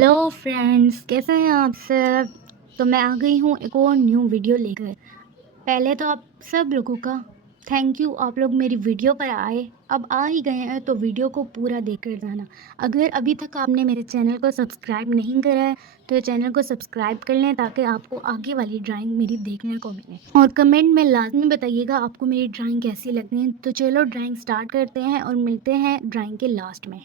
Hello friends, कैसे हैं आप सब। तो मैं आ गई हूँ एक और न्यू वीडियो लेकर। पहले तो आप सब लोगों का थैंक यू, आप लोग मेरी वीडियो पर आए। अब आ ही गए हैं तो वीडियो को पूरा देखकर जाना। अगर अभी तक आपने मेरे चैनल को सब्सक्राइब नहीं करा है तो चैनल को सब्सक्राइब कर लें ताकि आपको आगे वाली ड्राइंग मेरी देखने को मिले। और कमेंट में लाजमी बताइएगा आपको मेरी ड्राइंग कैसी लगती है। तो चलो ड्राइंग स्टार्ट करते हैं और मिलते हैं ड्राइंग के लास्ट में।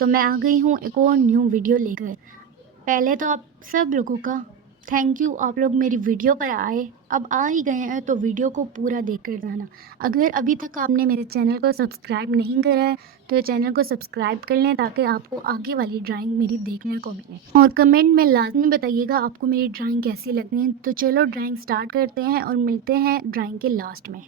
तो मैं आ गई हूँ एक और न्यू वीडियो लेकर। पहले तो आप सब लोगों का थैंक यू, आप लोग मेरी वीडियो पर आए। अब आ ही गए हैं तो वीडियो को पूरा देख कर जाना। अगर अभी तक आपने मेरे चैनल को सब्सक्राइब नहीं करा है तो चैनल को सब्सक्राइब कर लें ताकि आपको आगे वाली ड्राइंग मेरी देखने को मिले। और कमेंट में लाजमी बताइएगा आपको मेरी ड्राइंग कैसी लगी है। तो चलो ड्राइंग स्टार्ट करते हैं और मिलते हैं ड्राइंग के लास्ट में।